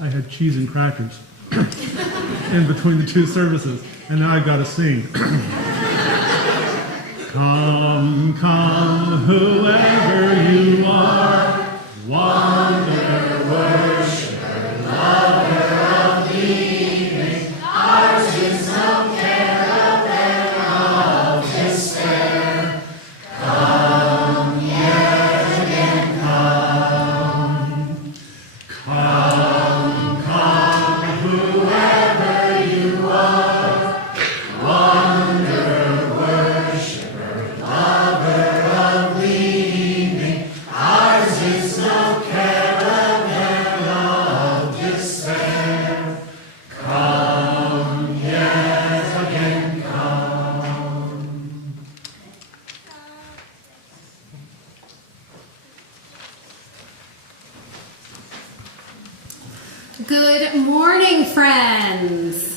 I had cheese and crackers in between the two services, and now I've got to sing. Come, come, whoever you are, wander, worshiper, lover of the evening, ours is no caravan of despair. Come, yet again come. Come, come, whoever you are, wander, worshiper, lover of the evening, ours is no caravan of despair. Come, yet again come. Good morning, friends.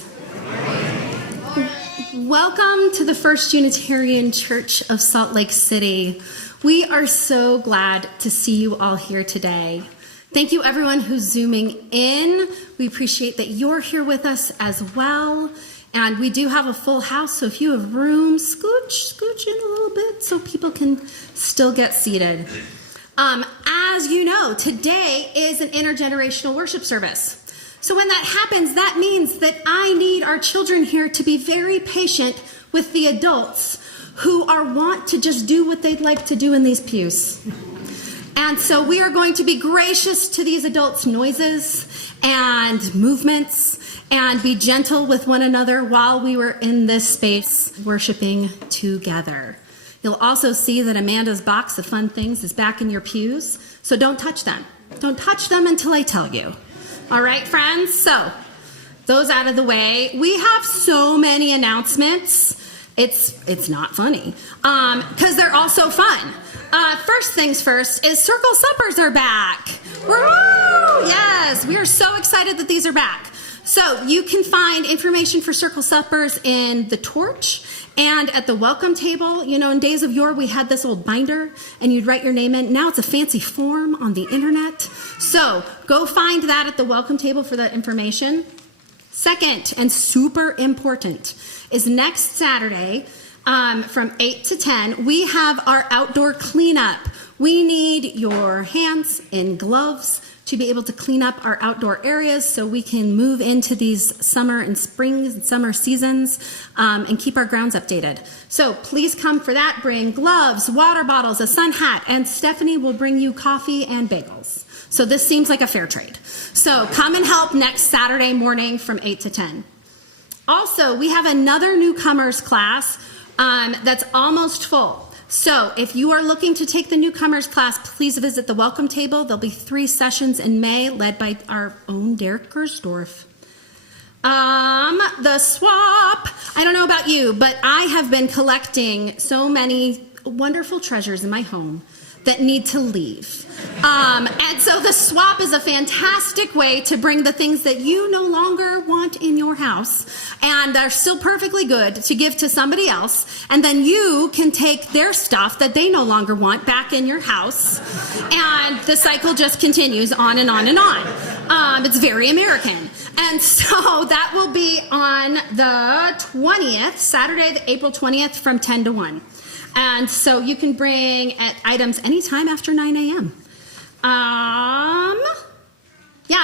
Welcome to the First Unitarian Church of Salt Lake City. We are so glad to see you all here today. Thank you, everyone who's zooming in. We appreciate that you're here with us as well. And we do have a full house, so if you have room, scooch in a little bit so people can still get seated. As you know, today is an intergenerational worship service. So when that happens, that means that I need our children here to be very patient with the adults who are want to just do what they'd like to do in these pews. And so we are going to be gracious to these adults' noises and movements and be gentle with one another while we were in this space worshiping together. You'll also see that Amanda's box of fun things is back in your pews, so don't touch them. Don't touch them until I tell you. All right, friends? So, those out of the way. We have so many announcements. It's not funny, because they're all so fun. First things first is Circle Suppers are back. Woo! Yes, we are so excited that these are back. So, you can find information for Circle Suppers in the torch and at the welcome table. You know, in days of yore, we had this old binder, and you'd write your name in. Now it's a fancy form on the internet. So go find that at the welcome table for that information. Second, and super important, is next Saturday from 8 to 10, we have our outdoor cleanup. We need your hands in gloves to be able to clean up our outdoor areas so we can move into these summer and spring and summer seasons and keep our grounds updated. So please come for that. Bring gloves, water bottles, a sun hat, and Stephanie will bring you coffee and bagels. So this seems like a fair trade. So come and help next Saturday morning from 8 to 10. Also, we have another newcomers class that's almost full. So if you are looking to take the newcomers class, please visit the welcome table. There'll be 3 sessions in May led by our own Derek Gersdorf. The swap. I don't know about you, but I have been collecting so many wonderful treasures in my home that need to leave. And so the swap is a fantastic way to bring the things that you no longer want in your house and are still perfectly good to give to somebody else. And then you can take their stuff that they no longer want back in your house. And the cycle just continues on and on and on. It's very American. And so that will be on the 20th, Saturday, April 20th from 10 to 1. And so you can bring items anytime after 9 a.m.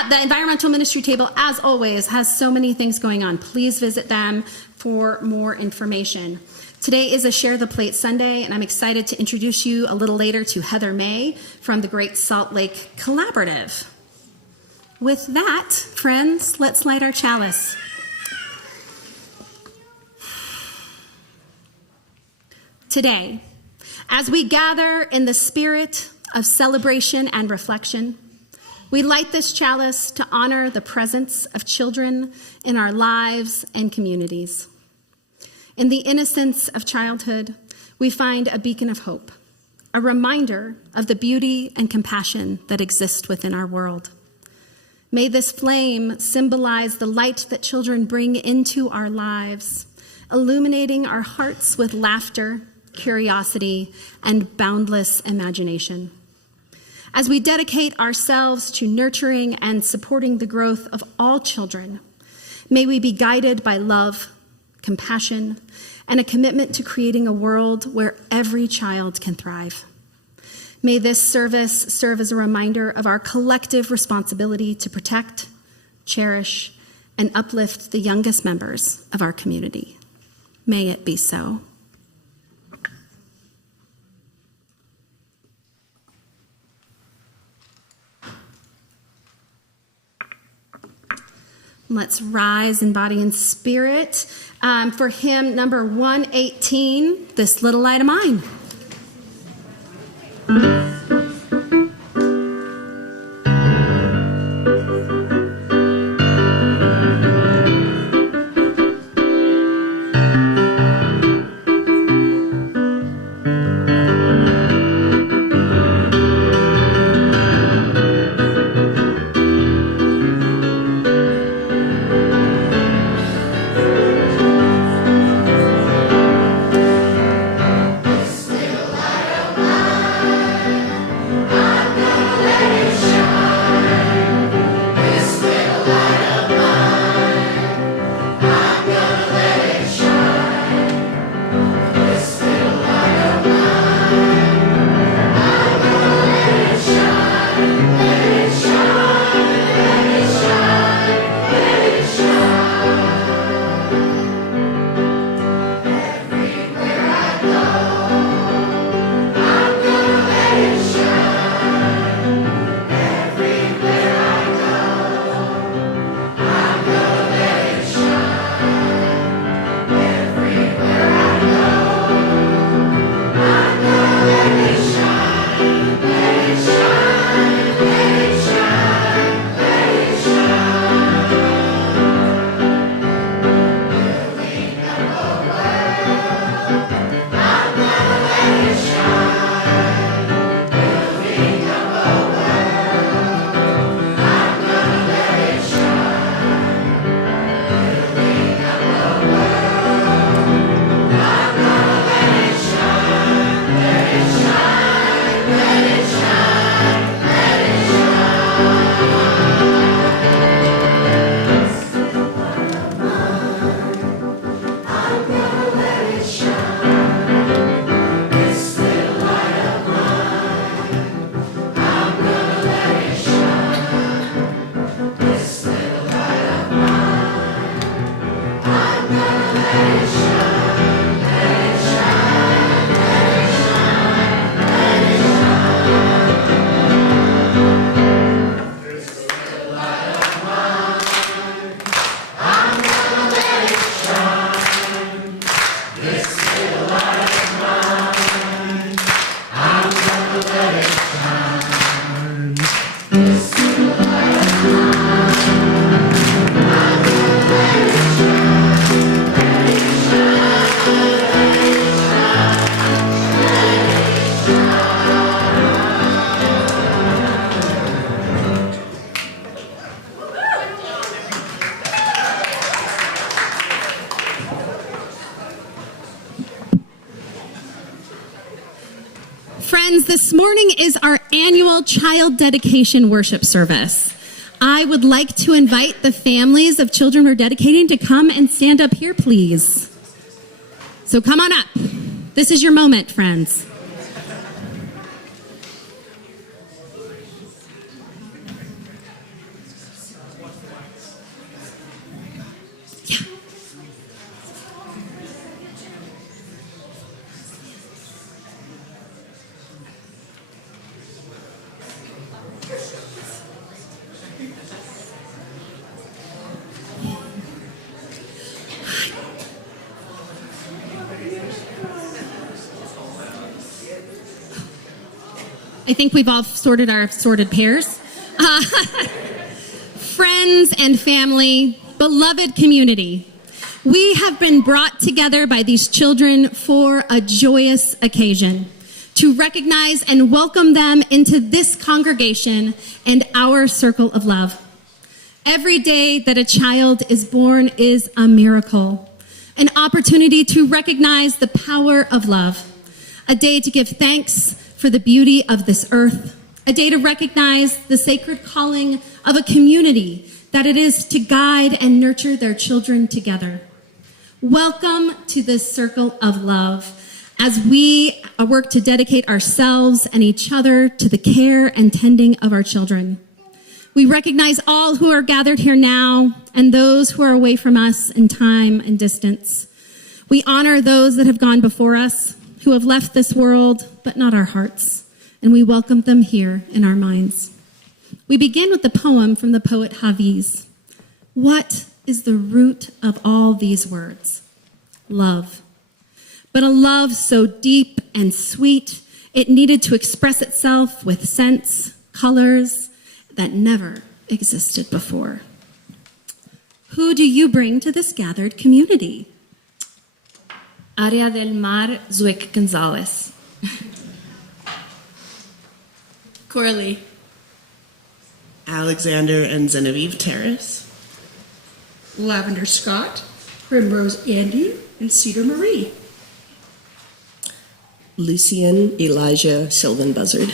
The environmental ministry table, as always, has so many things going on. Please visit them for more information. Today is a Share the Plate Sunday, and I'm excited to introduce you a little later to Heather May from the Great Salt Lake Collaborative. With that, friends, let's light our chalice. Today, as we gather in the spirit of celebration and reflection, we light this chalice to honor the presence of children in our lives and communities. In the innocence of childhood, we find a beacon of hope, a reminder of the beauty and compassion that exist within our world. May this flame symbolize the light that children bring into our lives, illuminating our hearts with laughter, curiosity, and boundless imagination. As we dedicate ourselves to nurturing and supporting the growth of all children, may we be guided by love, compassion, and a commitment to creating a world where every child can thrive. May this service serve as a reminder of our collective responsibility to protect, cherish, and uplift the youngest members of our community. May it be so. Let's rise in body and spirit for hymn number 118, This Little Light of Mine. Friends, this morning is our annual child dedication worship service. I would like to invite the families of children we're dedicating to come and stand up here, please. So come on up. This is your moment, friends. I think we've all sorted our sorted pairs. Friends and family, beloved community, we have been brought together by these children for a joyous occasion to recognize and welcome them into this congregation and our circle of love. Every day that a child is born is a miracle, an opportunity to recognize the power of love, a day to give thanks for the beauty of this earth, a day to recognize the sacred calling of a community that it is to guide and nurture their children together. Welcome to this circle of love as we work to dedicate ourselves and each other to the care and tending of our children. We recognize all who are gathered here now and those who are away from us in time and distance. We honor those that have gone before us, who have left this world, but not our hearts, and we welcome them here in our minds. We begin with the poem from the poet Hafiz. What is the root of all these words? Love. But a love so deep and sweet, it needed to express itself with scents, colors that never existed before. Who do you bring to this gathered community? Área del Mar, Zwick Gonzalez. Corley. Alexander and Genevieve Terrace. Lavender Scott. Primrose Andy. And Cedar Marie. Lucian Elijah Sylvan Buzzard.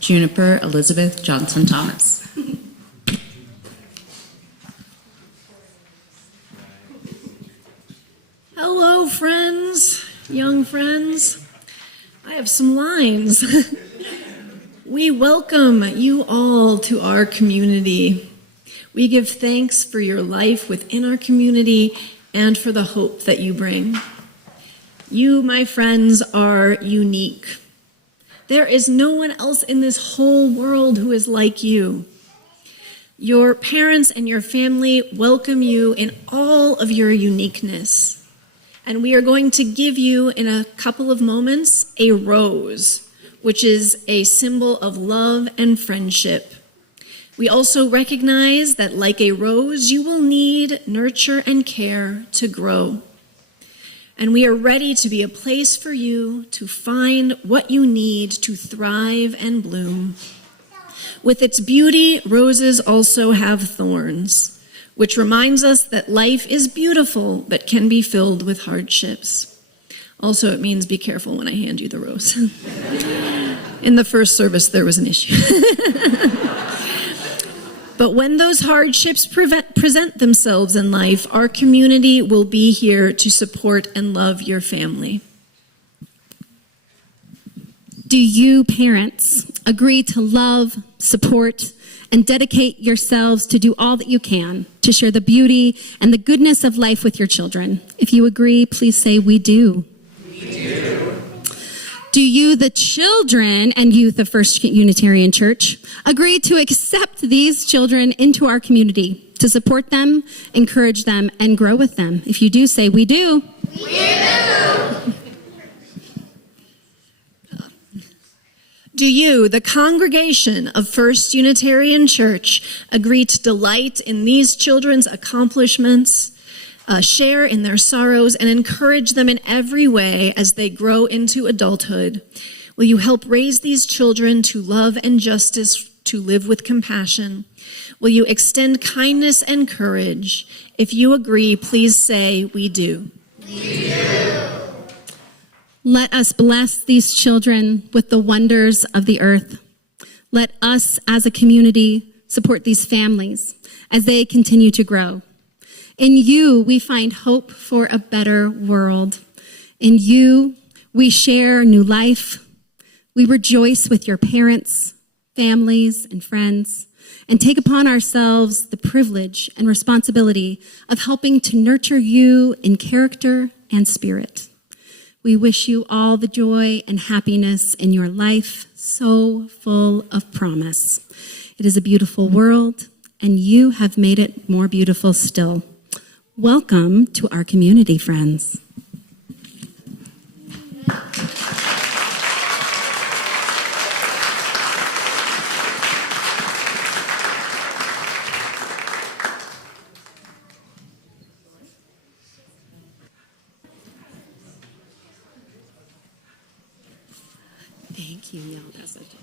Juniper Elizabeth Johnson Thomas. Hello, friends, young friends. I have some lines. We welcome you all to our community. We give thanks for your life within our community and for the hope that you bring. You, my friends, are unique. There is no one else in this whole world who is like you. Your parents and your family welcome you in all of your uniqueness. And we are going to give you, in a couple of moments, a rose, which is a symbol of love and friendship. We also recognize that, like a rose, you will need nurture and care to grow. And we are ready to be a place for you to find what you need to thrive and bloom. With its beauty, roses also have thorns, which reminds us that life is beautiful but can be filled with hardships. Also, it means be careful when I hand you the rose. In the first service, there was an issue. But when those hardships present themselves in life, our community will be here to support and love your family. Do you, parents, agree to love, support, and dedicate yourselves to do all that you can to share the beauty and the goodness of life with your children? If you agree, please say, we do. We do. Do you, the children and youth of First Unitarian Church, agree to accept these children into our community, to support them, encourage them, and grow with them? If you do, say, we do. We do. Do you, the congregation of First Unitarian Church, agree to delight in these children's accomplishments, share in their sorrows, and encourage them in every way as they grow into adulthood? Will you help raise these children to love and justice, to live with compassion? Will you extend kindness and courage? If you agree, please say, we do. We do. Let us bless these children with the wonders of the earth. Let us, as a community, support these families as they continue to grow. In you, we find hope for a better world. In you, we share new life. We rejoice with your parents, families, and friends, and take upon ourselves the privilege and responsibility of helping to nurture you in character and spirit. We wish you all the joy and happiness in your life, so full of promise. It is a beautiful world, and you have made it more beautiful still. Welcome to our community, friends. Thank you, Neil. That's okay.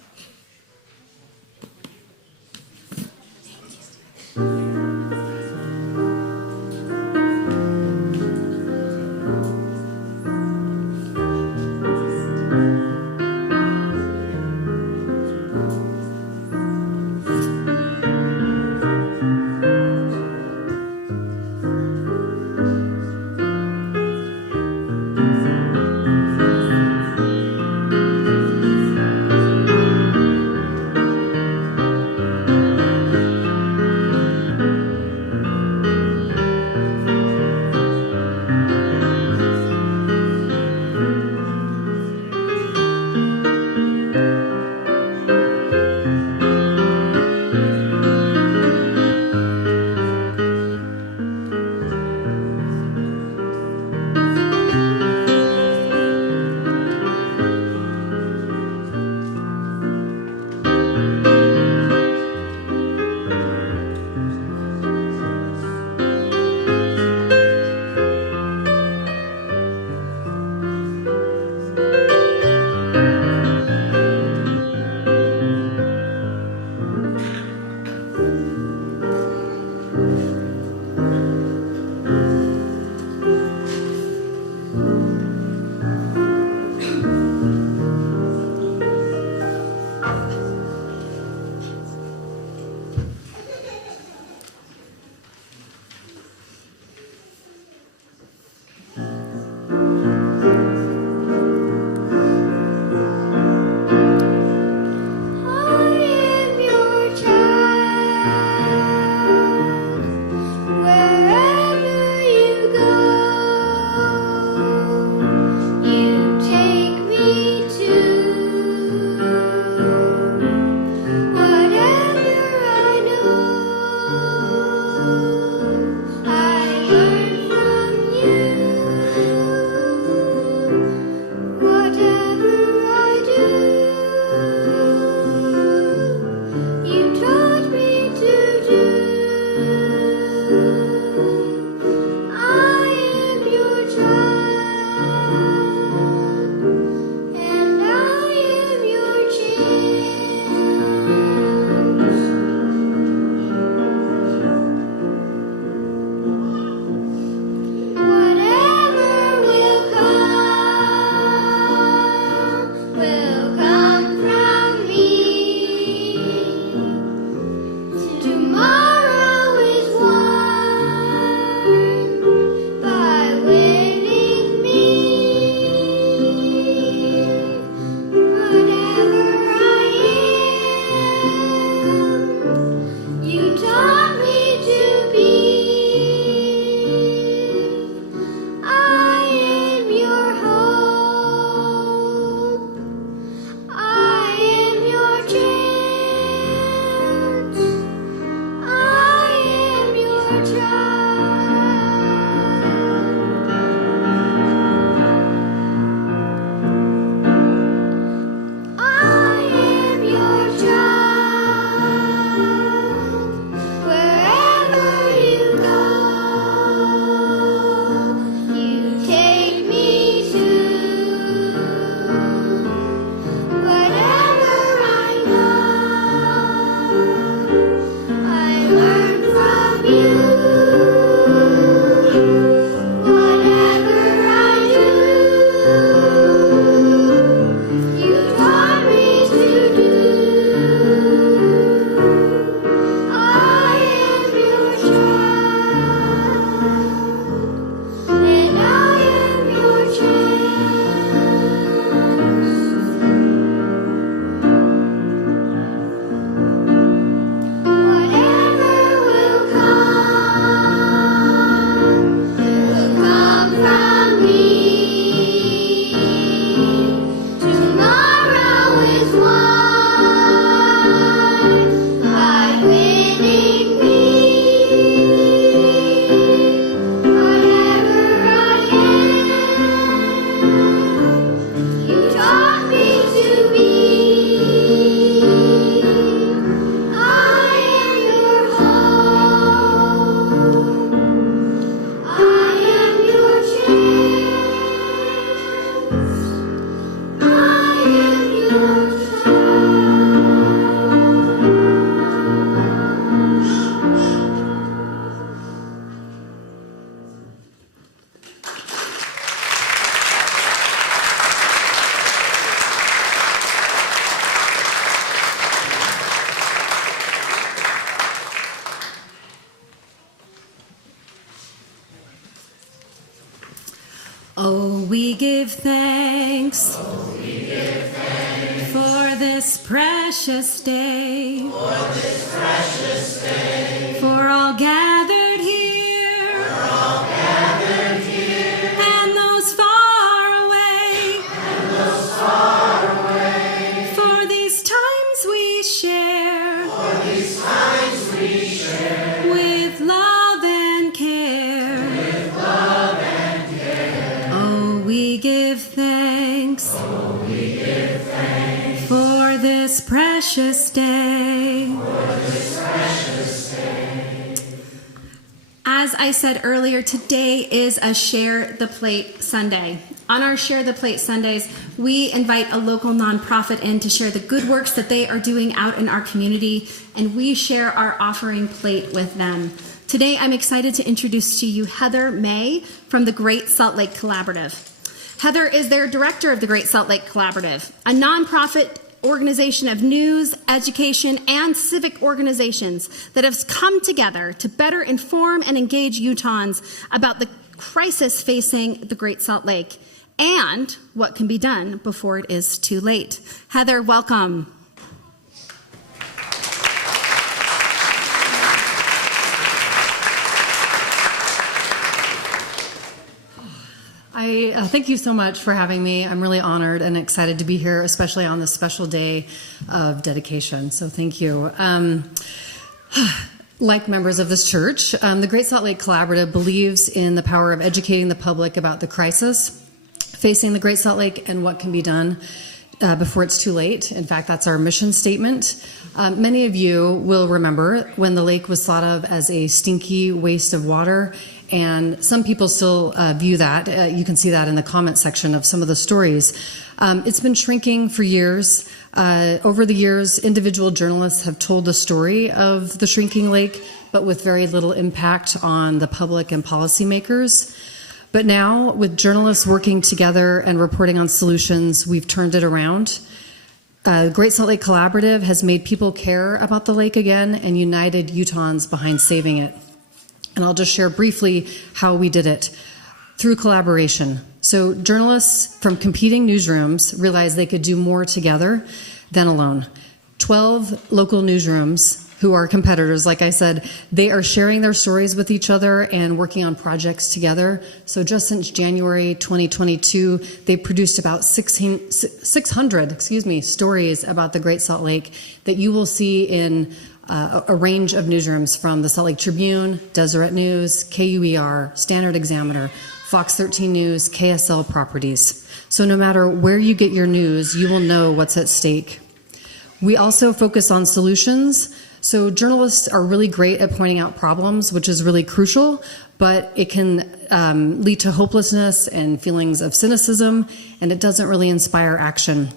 Oh, we give thanks, for this precious day, for all gathered here, and those far away, for these times we share, with love and care. Oh, we give thanks, for this precious day. As I said earlier, today is a Share the Plate Sunday. On our Share the Plate Sundays, we invite a local nonprofit in to share the good works that they are doing out in our community, and we share our offering plate with them. Today, I'm excited to introduce to you Heather May from the Great Salt Lake Collaborative. Heather is their director of the Great Salt Lake Collaborative, a nonprofit organization of news, education, and civic organizations that have come together to better inform and engage Utahns about the crisis facing the Great Salt Lake and what can be done before it is too late. Heather, welcome. Thank you so much for having me. I'm really honored and excited to be here, especially on this special day of dedication. So thank you. Like members of this church, the Great Salt Lake Collaborative believes in the power of educating the public about the crisis facing the Great Salt Lake and what can be done before it's too late. In fact, that's our mission statement. Many of you will remember when the lake was thought of as a stinky waste of water, and some people still view that. You can see that in the comment section of some of the stories. It's been shrinking for years. Over the years, individual journalists have told the story of the shrinking lake, but with very little impact on the public and policymakers. But now, with journalists working together and reporting on solutions, we've turned it around. Great Salt Lake Collaborative has made people care about the lake again and united Utahns behind saving it. And I'll just share briefly how we did it through collaboration. So journalists from competing newsrooms realized they could do more together than alone. 12 local newsrooms who are competitors, like I said, they are sharing their stories with each other and working on projects together. So just since January 2022, they've produced about 600 stories about the Great Salt Lake that you will see in a range of newsrooms from the Salt Lake Tribune, Deseret News, KUER, Standard Examiner, Fox 13 News, KSL Properties. So no matter where you get your news, you will know what's at stake. We also focus on solutions. So journalists are really great at pointing out problems, which is really crucial, but it can lead to hopelessness and feelings of cynicism, and it doesn't really inspire action.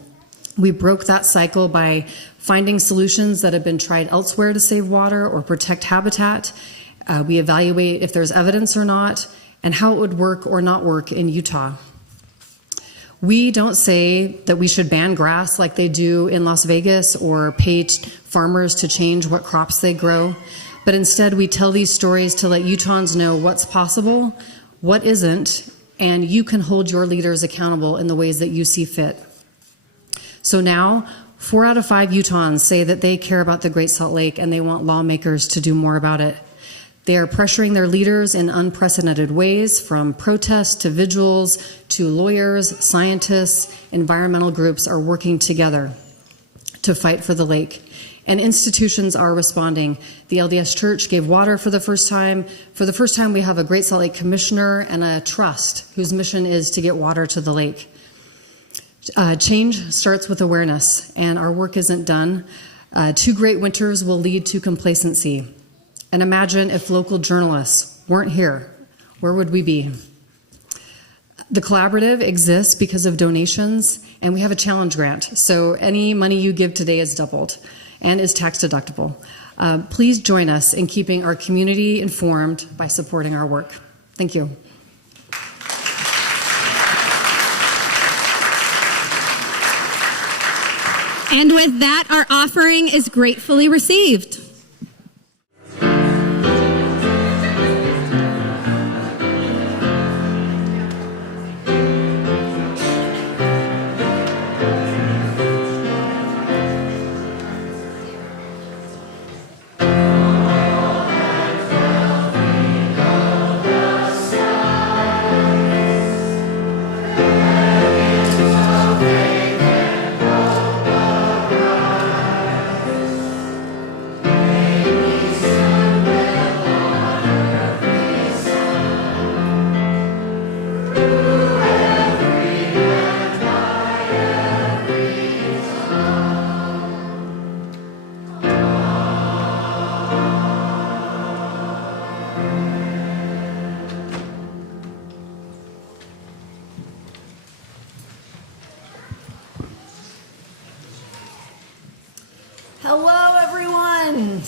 We broke that cycle by finding solutions that have been tried elsewhere to save water or protect habitat. We evaluate if there's evidence or not, and how it would work or not work in Utah. We don't say that we should ban grass like they do in Las Vegas or pay farmers to change what crops they grow, but instead we tell these stories to let Utahns know what's possible, what isn't, and you can hold your leaders accountable in the ways that you see fit. So now, 4 out of 5 Utahns say that they care about the Great Salt Lake and they want lawmakers to do more about it. They are pressuring their leaders in unprecedented ways, from protests to vigils to lawyers, scientists, environmental groups are working together to fight for the lake. And institutions are responding. The LDS Church gave water for the first time. For the first time, we have a Great Salt Lake commissioner and a trust whose mission is to get water to the lake. Change starts with awareness, and our work isn't done. 2 great winters will lead to complacency. And imagine if local journalists weren't here, where would we be? The collaborative exists because of donations, and we have a challenge grant. So any money you give today is doubled and is tax deductible. Please join us in keeping our community informed by supporting our work. Thank you. And with that, our offering is gratefully received. Hello, everyone.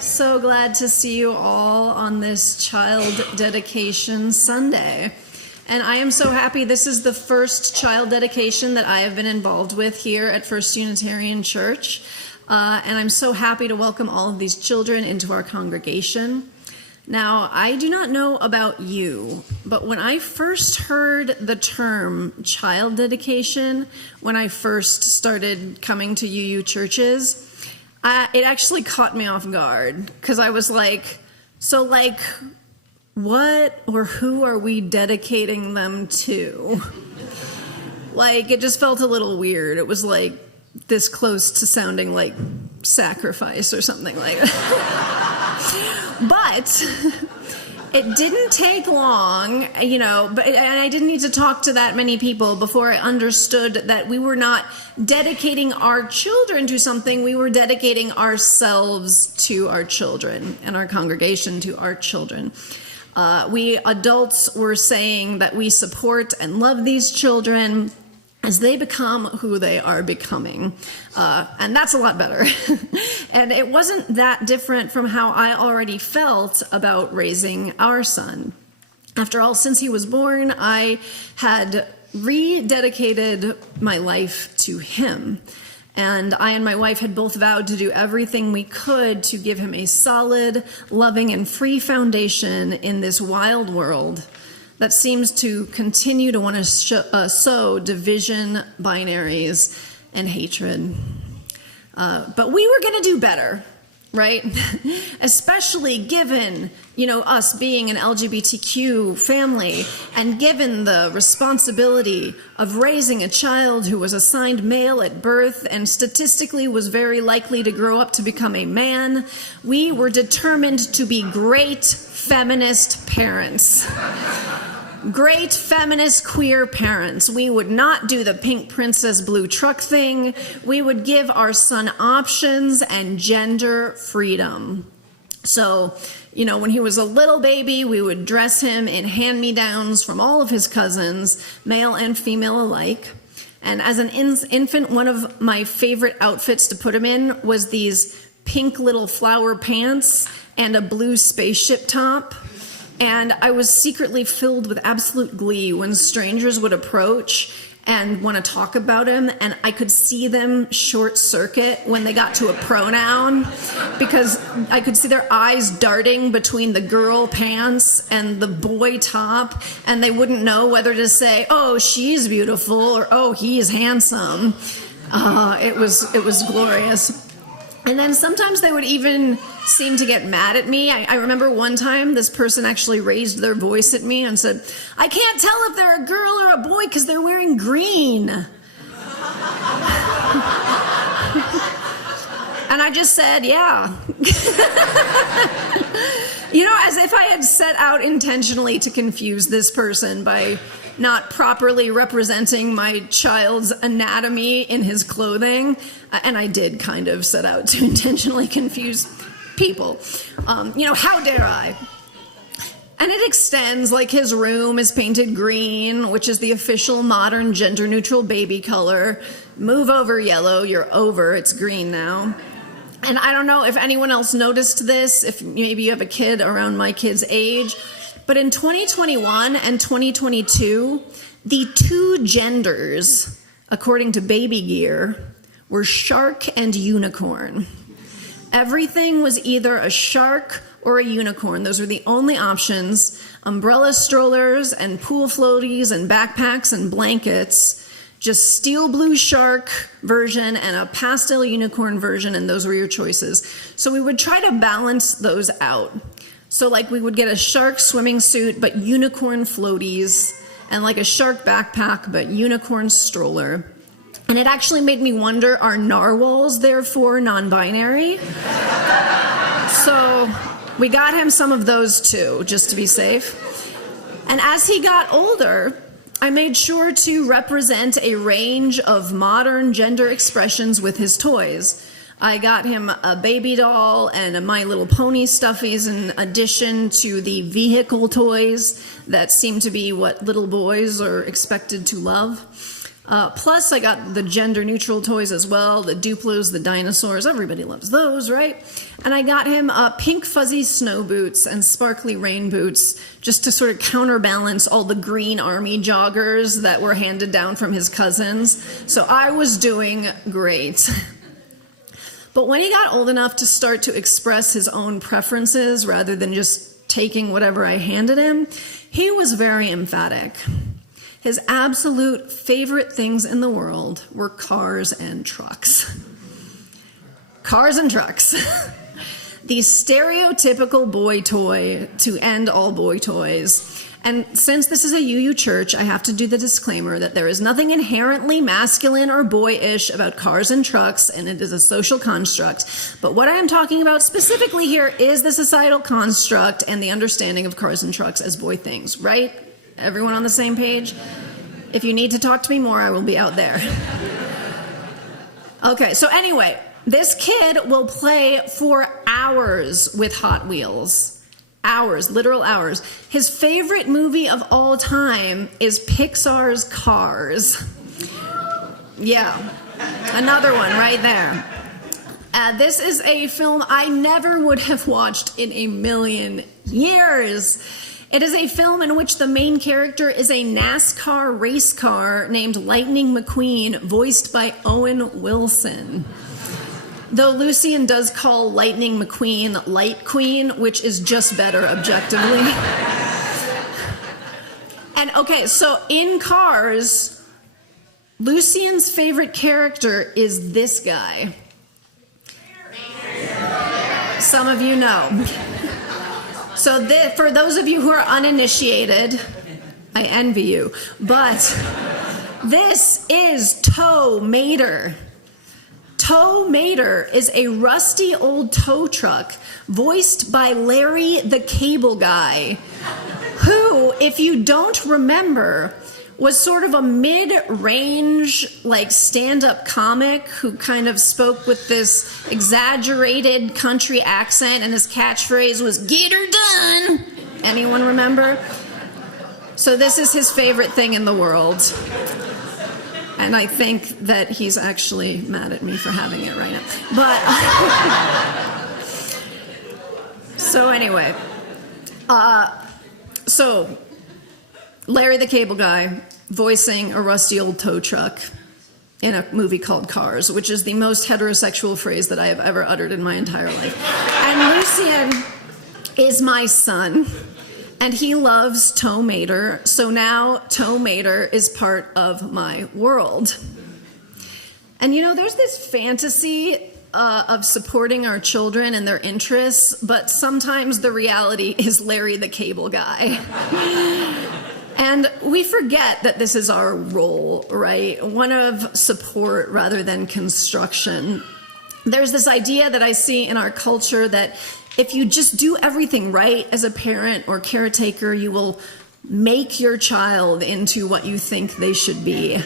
So glad to see you all on this Child Dedication Sunday. And I am so happy this is the first child dedication that I have been involved with here at First Unitarian Church. And I'm so happy to welcome all of these children into our congregation. Now, I do not know about you, but when I first heard the term child dedication, when I first started coming to UU churches, it actually caught me off guard, because I was like, so like, what or who are we dedicating them to? Like, it just felt a little weird. It was like this close to sounding like sacrifice or something like that. But it didn't take long, and I didn't need to talk to that many people before I understood that we were not dedicating our children to something, we were dedicating ourselves to our children and our congregation to our children. We adults were saying that we support and love these children as they become who they are becoming. And that's a lot better. And it wasn't that different from how I already felt about raising our son. After all, since he was born, I had rededicated my life to him. And I and my wife had both vowed to do everything we could to give him a solid, loving, and free foundation in this wild world that seems to continue to want to sow division, binaries, and hatred. But we were going to do better. right? Especially given, us being an LGBTQ family and given the responsibility of raising a child who was assigned male at birth and statistically was very likely to grow up to become a man, we were determined to be great feminist parents. Great feminist queer parents. We would not do the pink princess blue truck thing. We would give our son options and gender freedom. So, when he was a little baby, we would dress him in hand-me-downs from all of his cousins, male and female alike. And as an infant, one of my favorite outfits to put him in was these pink little flower pants and a blue spaceship top. And I was secretly filled with absolute glee when strangers would approach and want to talk about him, and I could see them short circuit when they got to a pronoun because I could see their eyes darting between the girl pants and the boy top, and they wouldn't know whether to say, "Oh, she's beautiful," or "Oh, he is handsome." It was glorious. And then sometimes they would even seem to get mad at me. I remember one time this person actually raised their voice at me and said, "I can't tell if they're a girl or a boy because they're wearing green." And I just said, "Yeah." As if I had set out intentionally to confuse this person by not properly representing my child's anatomy in his clothing. And I did kind of set out to intentionally confuse people. How dare I? And it extends, like his room is painted green, which is the official modern gender-neutral baby color. Move over, yellow, you're over, it's green now. And I don't know if anyone else noticed this, if maybe you have a kid around my kid's age, but in 2021 and 2022, the two genders, according to Baby Gear, were shark and unicorn. Everything was either a shark or a unicorn. Those were the only options. Umbrella strollers and pool floaties and backpacks and blankets. Just steel blue shark version and a pastel unicorn version, and those were your choices. So we would try to balance those out. So we would get a shark swimming suit, but unicorn floaties, and a shark backpack, but unicorn stroller. And it actually made me wonder, are narwhals therefore non-binary? So we got him some of those too, just to be safe. And as he got older, I made sure to represent a range of modern gender expressions with his toys. I got him a baby doll and a My Little Pony stuffies in addition to the vehicle toys that seem to be what little boys are expected to love. Plus, I got the gender-neutral toys as well, the Duplos, the dinosaurs. Everybody loves those, right? And I got him pink fuzzy snow boots and sparkly rain boots just to sort of counterbalance all the green army joggers that were handed down from his cousins. So I was doing great. But when he got old enough to start to express his own preferences rather than just taking whatever I handed him, he was very emphatic. His absolute favorite things in the world were cars and trucks. Cars and trucks. The stereotypical boy toy to end all boy toys. And since this is a UU church, I have to do the disclaimer that there is nothing inherently masculine or boyish about cars and trucks, and it is a social construct. But what I am talking about specifically here is the societal construct and the understanding of cars and trucks as boy things, right? Everyone on the same page? If you need to talk to me more, I will be out there. Okay, so anyway, this kid will play for hours with Hot Wheels. Hours, literal hours. His favorite movie of all time is Pixar's Cars. Yeah, another one right there. This is a film I never would have watched in a million years. It is a film in which the main character is a NASCAR race car named Lightning McQueen, voiced by Owen Wilson. Though Lucian does call Lightning McQueen Light Queen, which is just better objectively. And okay, so in Cars, Lucian's favorite character is this guy. Some of you know. So for those of you who are uninitiated, I envy you. But this is tow mater. Tow mater is a rusty old tow truck voiced by Larry the Cable Guy, who, if you don't remember, was sort of a mid-range, like, stand-up comic who kind of spoke with this exaggerated country accent, and his catchphrase was, "Get her done!" Anyone remember? So this is his favorite thing in the world. And I think that he's actually mad at me for having it right now. But, so anyway. So, Larry the Cable Guy voicing a rusty old tow truck in a movie called Cars, which is the most heterosexual phrase that I have ever uttered in my entire life. And Lucien is my son. And he loves tow mater, so now tow mater is part of my world. And you know, there's this fantasy of supporting our children and their interests, but sometimes the reality is Larry the Cable Guy. And we forget that this is our role, right? One of support rather than construction. There's this idea that I see in our culture that if you just do everything right as a parent or caretaker, you will make your child into what you think they should be.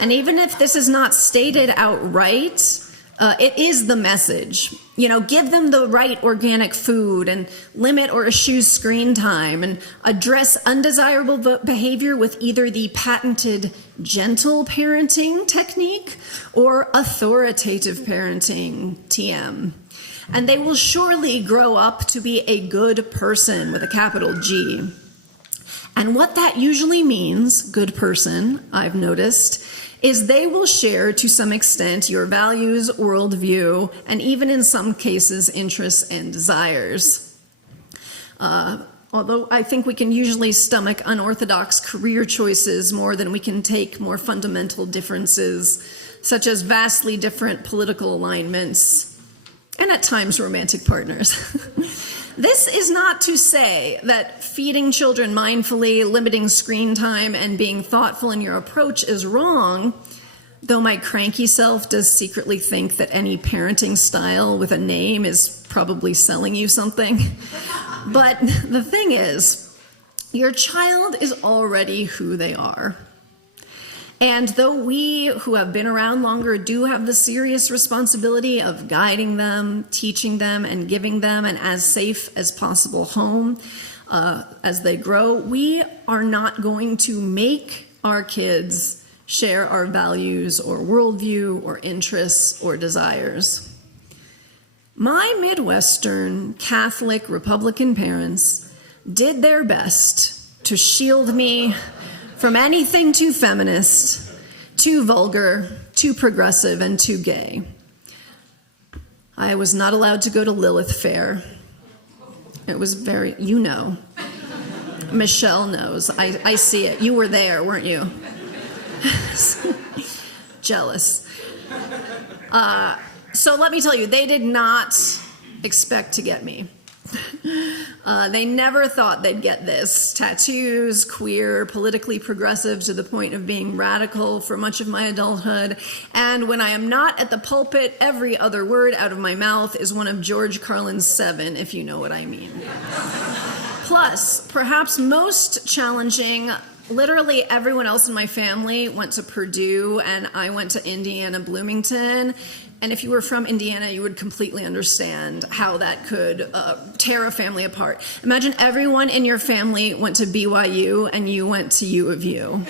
And even if this is not stated outright, it is the message. You know, give them the right organic food and limit or eschew screen time and address undesirable behavior with either the patented gentle parenting technique or authoritative parenting, TM. And they will surely grow up to be a good person with a capital G. And what that usually means, good person, I've noticed, is they will share to some extent your values, worldview, and even in some cases, interests and desires. Although I think we can usually stomach unorthodox career choices more than we can take more fundamental differences, such as vastly different political alignments, and at times romantic partners. This is not to say that feeding children mindfully, limiting screen time, and being thoughtful in your approach is wrong, though my cranky self does secretly think that any parenting style with a name is probably selling you something. But the thing is, your child is already who they are. And though we who have been around longer do have the serious responsibility of guiding them, teaching them, and giving them an as safe as possible home as they grow, we are not going to make our kids share our values or worldview or interests or desires. My Midwestern Catholic Republican parents did their best to shield me from anything too feminist, too vulgar, too progressive, and too gay. I was not allowed to go to Lilith Fair. It was very, you know. Michelle knows. I see it. You were there, weren't you? Jealous. So let me tell you, they did not expect to get me. They never thought they'd get this. Tattoos, queer, politically progressive to the point of being radical for much of my adulthood. And when I am not at the pulpit, every other word out of my mouth is one of George Carlin's 7, if you know what I mean. Plus, perhaps most challenging, literally everyone else in my family went to Purdue, and I went to Indiana, Bloomington. And if you were from Indiana, you would completely understand how that could tear a family apart. Imagine everyone in your family went to BYU and you went to U of U.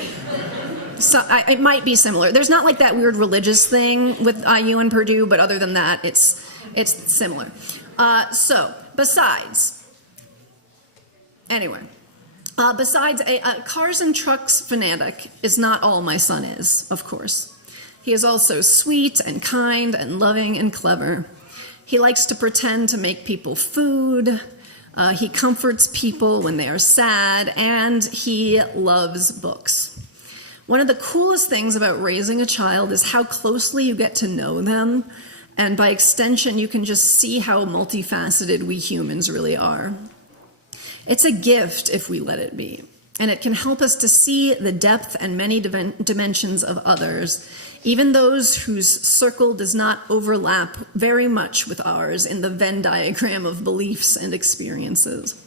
So it might be similar. There's not like that weird religious thing with IU and Purdue, but other than that, it's similar. Besides a cars and trucks fanatic is not all my son is, of course. He is also sweet and kind and loving and clever. He likes to pretend to make people food. He comforts people when they are sad, and he loves books. One of the coolest things about raising a child is how closely you get to know them. And by extension, you can just see how multifaceted we humans really are. It's a gift if we let it be. And it can help us to see the depth and many dimensions of others, even those whose circle does not overlap very much with ours in the Venn diagram of beliefs and experiences.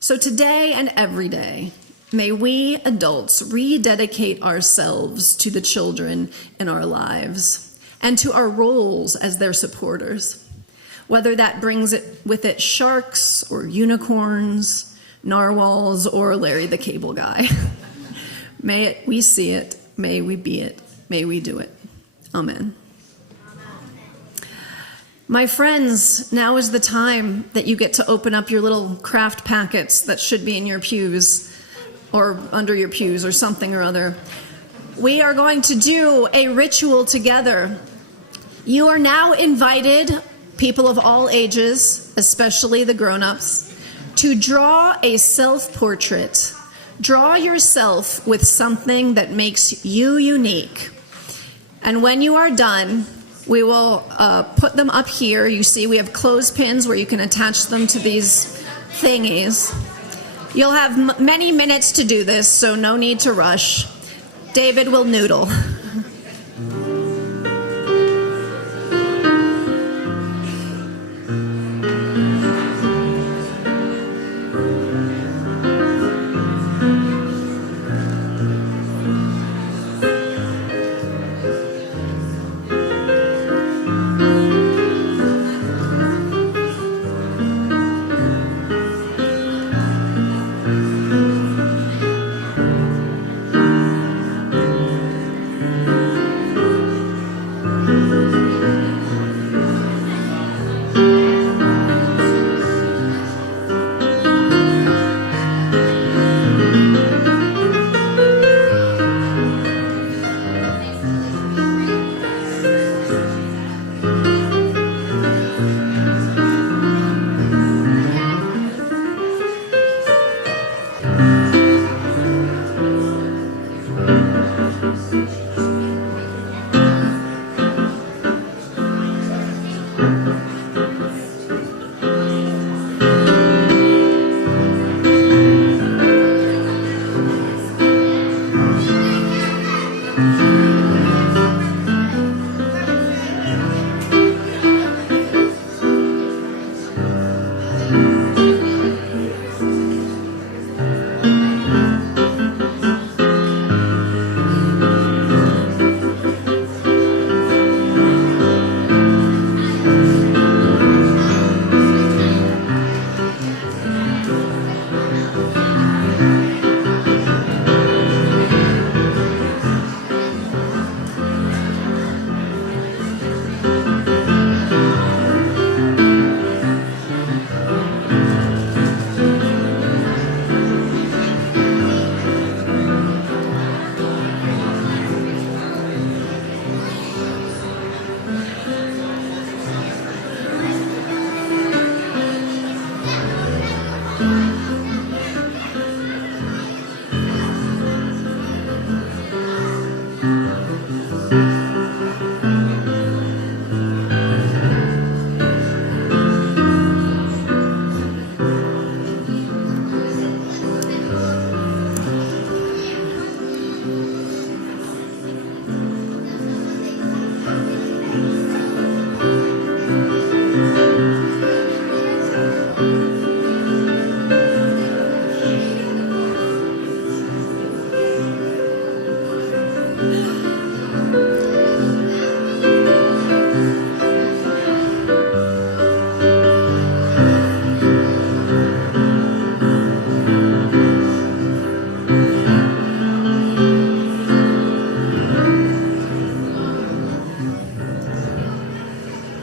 So today and every day, may we adults rededicate ourselves to the children in our lives and to our roles as their supporters, whether that brings it with it sharks or unicorns, narwhals, or Larry the Cable Guy. May we see it, may we be it, may we do it. Amen. My friends, now is the time that you get to open up your little craft packets that should be in your pews or under your pews or something or other. We are going to do a ritual together. You are now invited, people of all ages, especially the grown-ups, to draw a self-portrait. Draw yourself with something that makes you unique. And when you are done, we will put them up here. You see we have clothespins where you can attach them to these thingies. You'll have many minutes to do this, so no need to rush. David will noodle.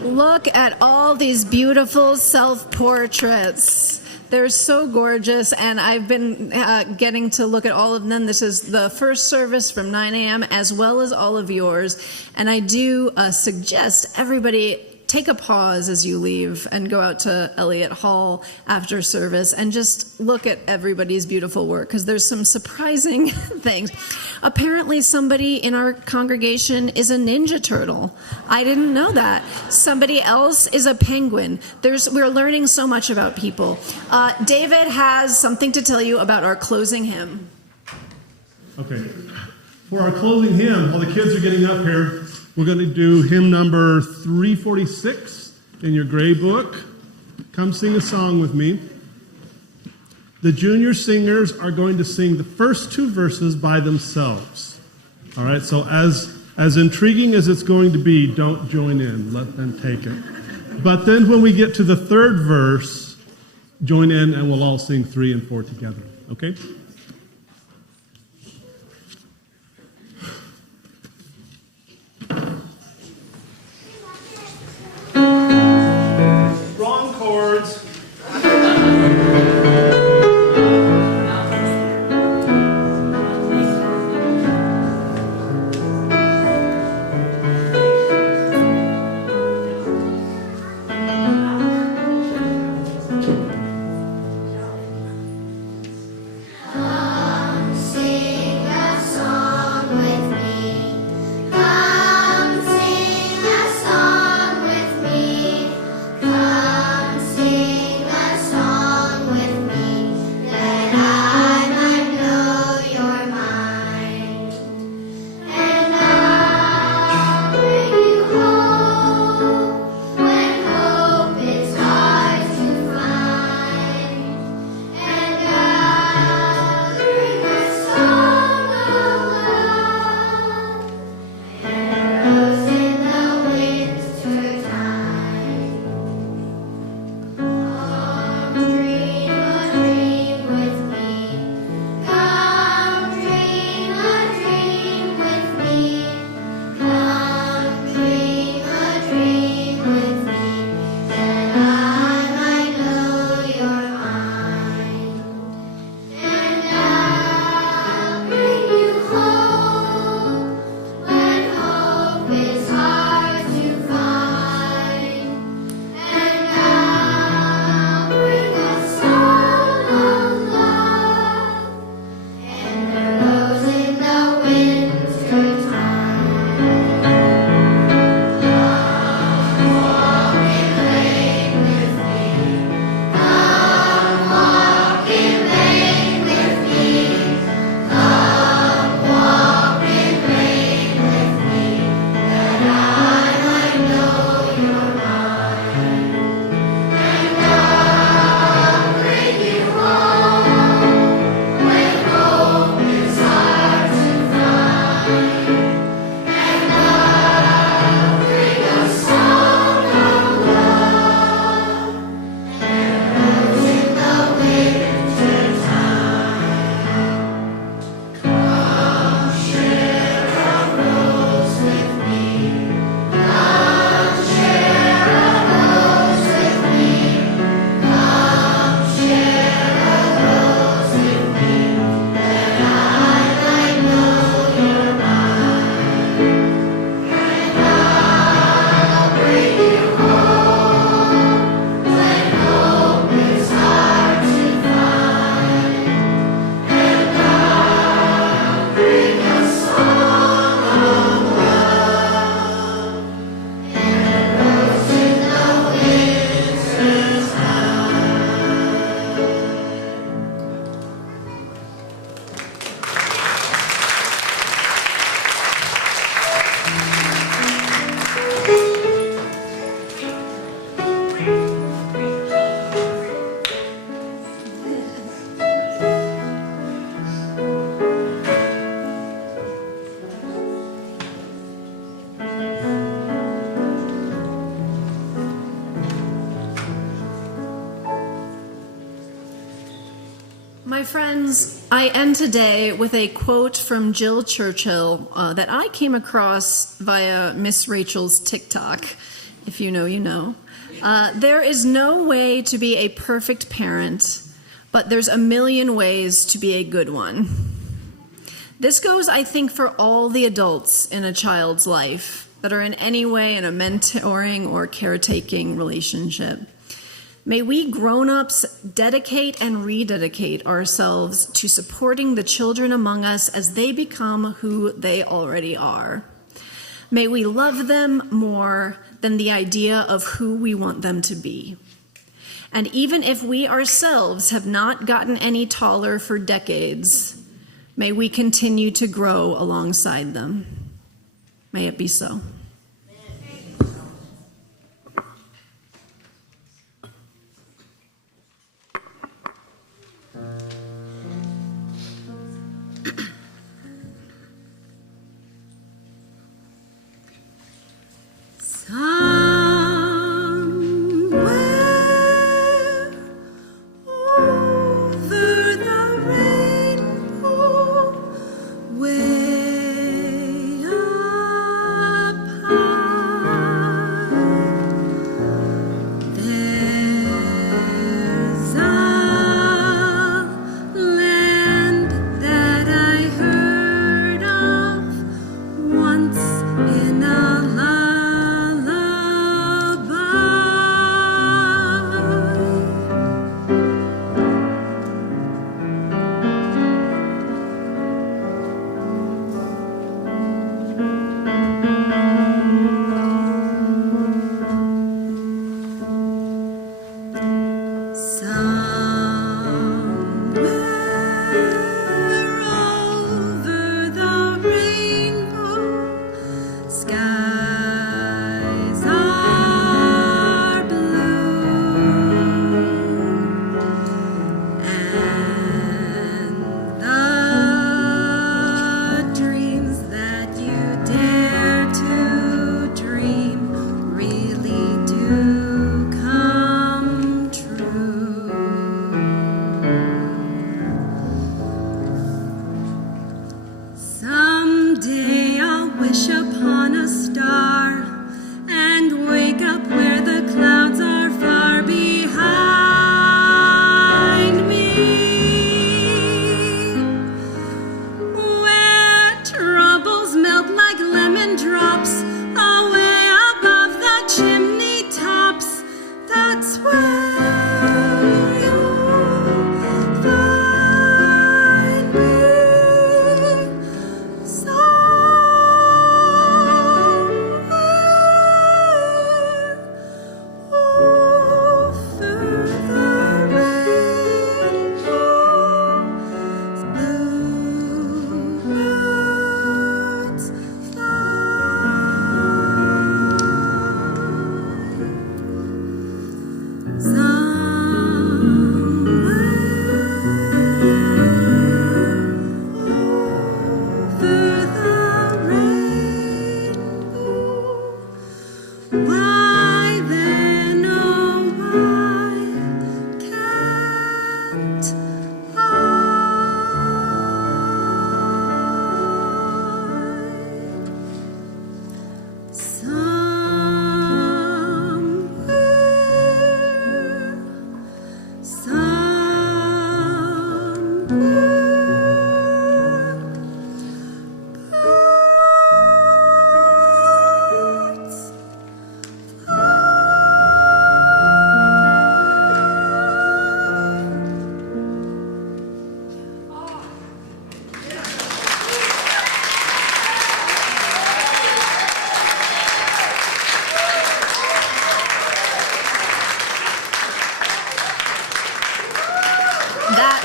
Look at all these beautiful self-portraits. They're so gorgeous, and I've been getting to look at all of them. This is the first service from 9 a.m. as well as all of yours. And I do suggest everybody take a pause as you leave and go out to Elliott Hall after service and just look at everybody's beautiful work, because there's some surprising things. Apparently somebody in our congregation is a Ninja Turtle. I didn't know that. Somebody else is a penguin. We're learning so much about people. David has something to tell you about our closing hymn. Okay. For our closing hymn, while the kids are getting up here, we're going to do hymn number 346 in your gray book. Come sing a song with me. The junior singers are going to sing the first two verses by themselves. All right, so as intriguing as it's going to be, don't join in. Let them take it. But then when we get to the third verse, join in and we'll all sing 3 and 4 together. Okay? Wrong chords. My friends, I end today with a quote from Jill Churchill that I came across via Miss Rachel's TikTok. If you know, you know. There is no way to be a perfect parent, but there's a million ways to be a good one. This goes, I think, for all the adults in a child's life. that are in any way in a mentoring or caretaking relationship. May we grown-ups dedicate and rededicate ourselves to supporting the children among us as they become who they already are. May we love them more than the idea of who we want them to be. And even if we ourselves have not gotten any taller for decades, may we continue to grow alongside them. May it be so.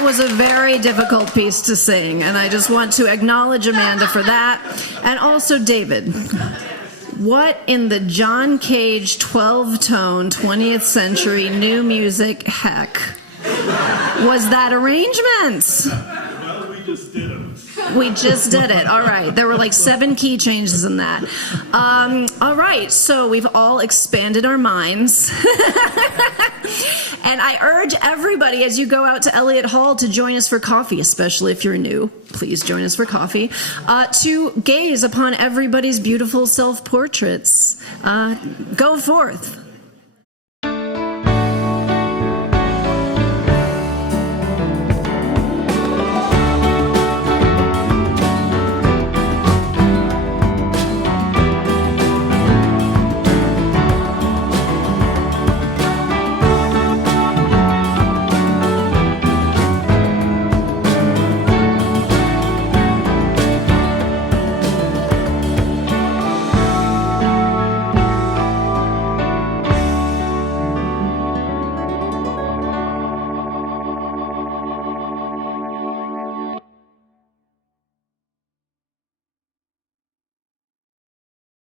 Was a very difficult piece to sing, and I just want to acknowledge Amanda for that, and also David. What in the John Cage 12-tone 20th century new music heck was that arrangement? Well, we just did it. We just did it. All right. There were like 7 key changes in that. All right. So we've all expanded our minds. And I urge everybody as you go out to Elliott Hall to join us for coffee, especially if you're new. Please join us for coffee. To gaze upon everybody's beautiful self-portraits. Go forth.